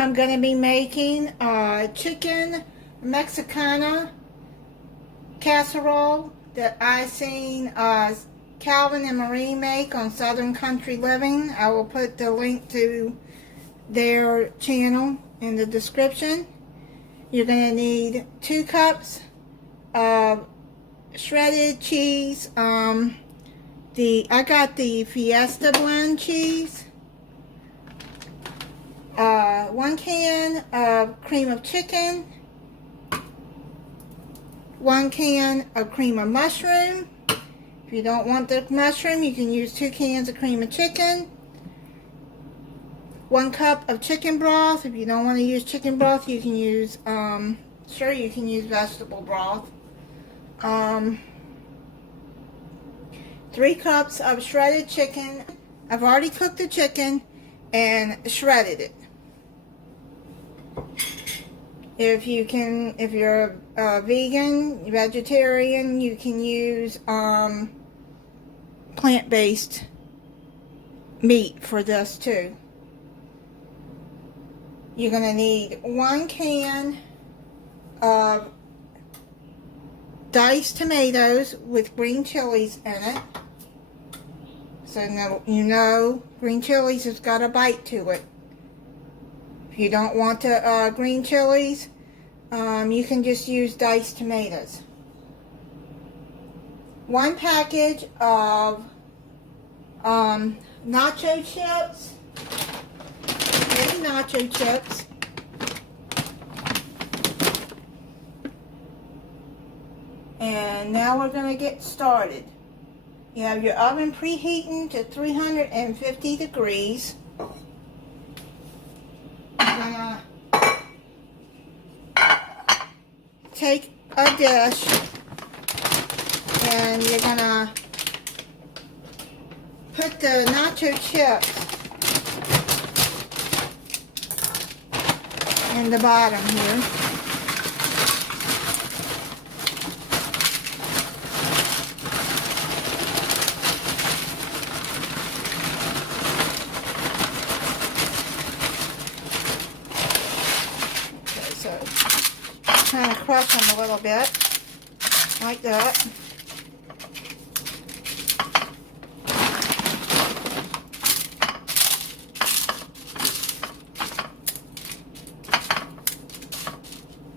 I'm going to be making chicken Mexicana casserole that I seen Calvin and Marie make on Southern Country Living. I will put the link to their channel in the description. You're going to need 2 cups of shredded cheese. I got the Fiesta blend cheese. 1 can of cream of chicken, 1 can of cream of mushroom. If you don't want the mushroom, you can use 2 cans of cream of chicken, 1 cup of chicken broth. If you don't want to use chicken broth, you can use, you can use vegetable broth. 3 cups of shredded chicken. I've already cooked the chicken and shredded it. If you're a vegan, vegetarian, you can use plant-based meat for this too. You're going to need 1 can of diced tomatoes with green chilies in it. So you know green chilies has got a bite to it. If you don't want the green chilies, you can just use diced tomatoes. 1 package of nacho chips. Maybe nacho chips. And now we're going to get started. You have your oven preheating to 350 degrees. You're going to take a dish and you're going to put the nacho chips in the bottom here. Kind of crush them a little bit, like that.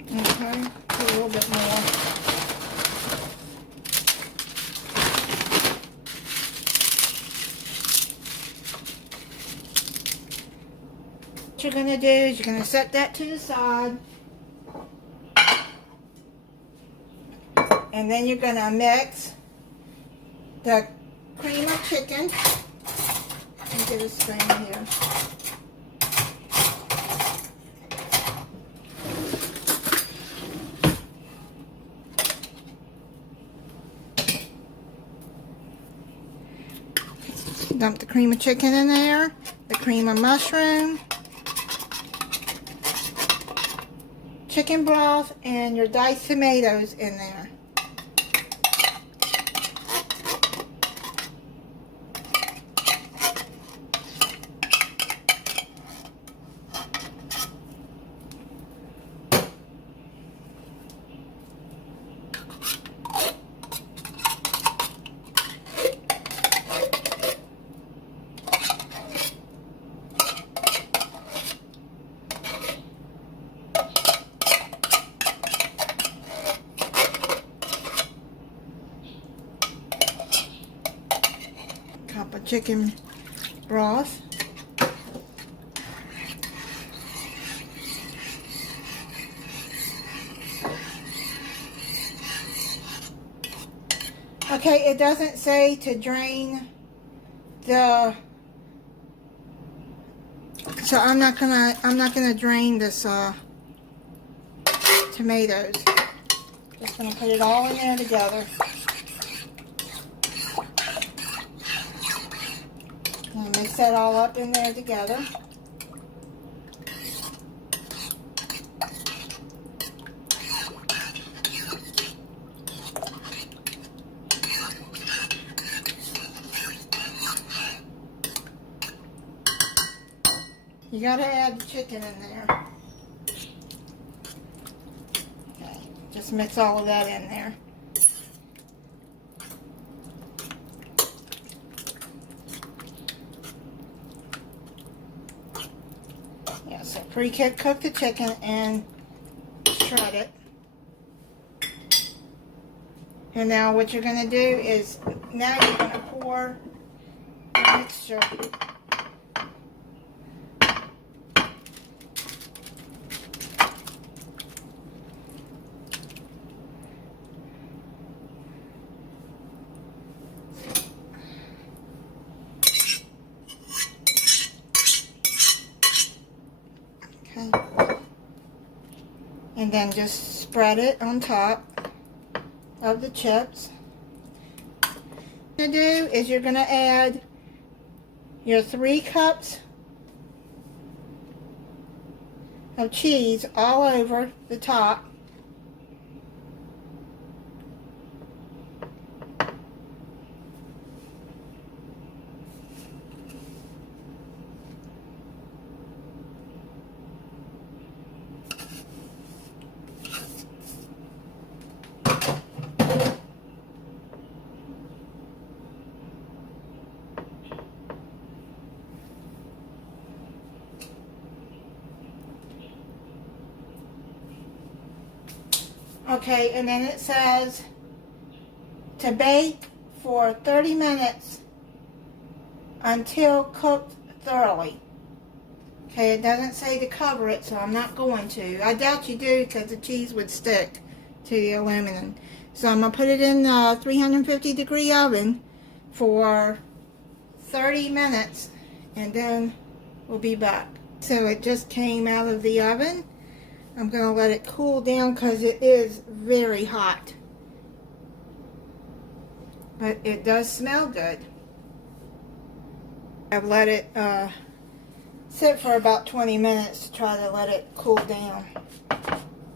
Okay, put a little bit more. What you're going to do is you're going to set that to the side. And then you're going to mix the cream of chicken. Let me get a spoon here. Dump the cream of chicken in there, the cream of mushroom, chicken broth, and your diced tomatoes in there. Cup of chicken broth. Okay, it doesn't say to drain the, so I'm not gonna drain this tomatoes. Just gonna put it all in there together. And mix that all up in there together. You're gotta add the chicken in there. Okay, just mix all of that in there. Yeah, so pre-cook the chicken and shred it. And now what you're going to do is, now you're going to pour the mixture. Okay. And then just spread it on top of the chips. What you're going to do is you're going to add your 3 cups of cheese all over the top. Okay, and then it says to bake for 30 minutes until cooked thoroughly. Okay, it doesn't say to cover it, so I'm not going to. I doubt you do because the cheese would stick to the aluminum. So I'm going to put it in the 350 degree oven for 30 minutes and then we'll be back. So it just came out of the oven. I'm going to let it cool down because it is very hot. But it does smell good. I've let it sit for about 20 minutes to try to let it cool down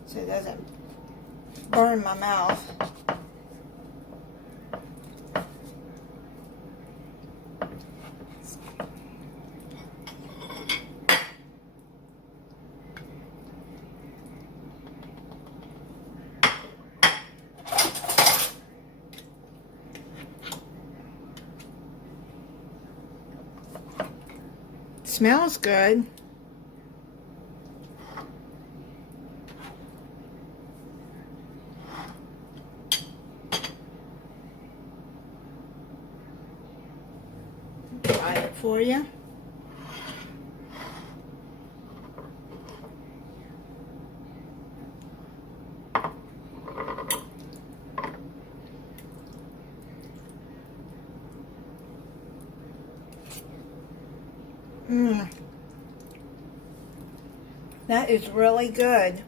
so it doesn't burn my mouth. Smells good. Try it for you. That is really good.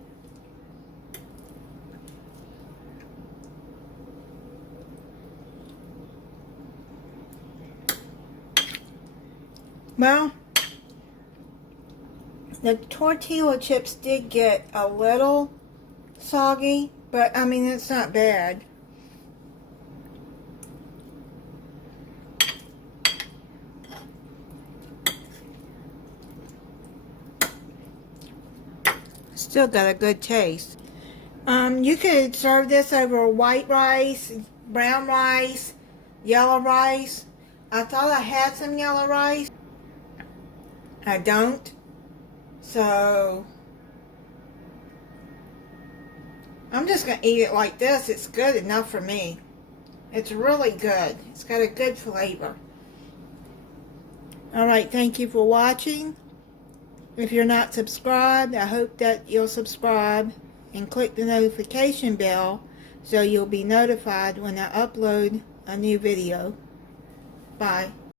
Well, the tortilla chips did get a little soggy, but I mean, it's not bad. Still got a good taste. You could serve this over white rice, brown rice, yellow rice. I thought I had some yellow rice. I don't. So I'm just going to eat it like this. It's good enough for me. It's really good. It's got a good flavor. Alright, thank you for watching. If you're not subscribed, I hope that you'll subscribe and click the notification bell so you'll be notified when I upload a new video. Bye.